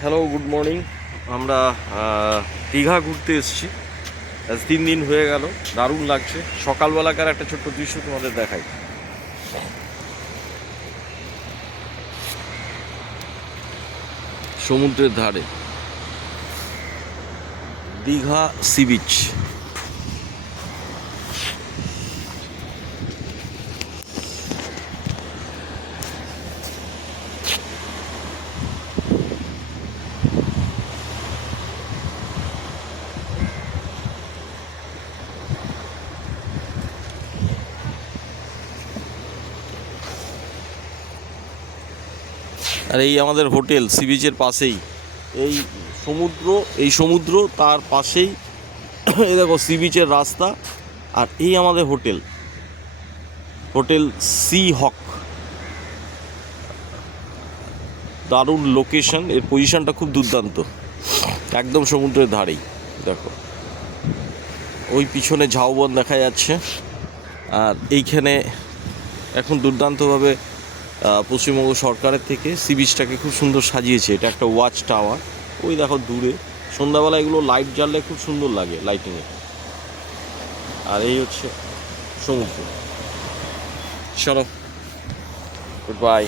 Hello, good morning. আমরা দীঘা ঘুরতে এসেছি। আজ 3 দিন হয়ে গেল। দারুণ লাগছে। সকালবেলাকার একটা ছোট্ট দৃশ্য তোমাদের দেখাই। সমুদ্রের ধারে দীঘা সি বিচ। আর এই আমাদের হোটেল সি বিচের পাশেই। এই সমুদ্র তার পাশেই। এই দেখো সি বিচের রাস্তা। আর এই আমাদের হোটেল সি হক। দারুণ লোকেশন, এর পজিশনটা খুব দুর্দান্ত, একদম সমুদ্রের ধারেই। দেখো ওই পিছনে ঝাউবন দেখা যাচ্ছে। আর এইখানে এখন দুর্দান্তভাবে পশ্চিমবঙ্গ সরকারের থেকে সি বিচটাকে খুব সুন্দর সাজিয়েছে। এটা একটা ওয়াচ টাওয়ার। ওই দেখো দূরে সন্ধ্যাবেলা এগুলো লাইট জ্বাললে খুব সুন্দর লাগে লাইটিংয়ে। আর এই হচ্ছে সমুদ্র। চলো, গুড বাই।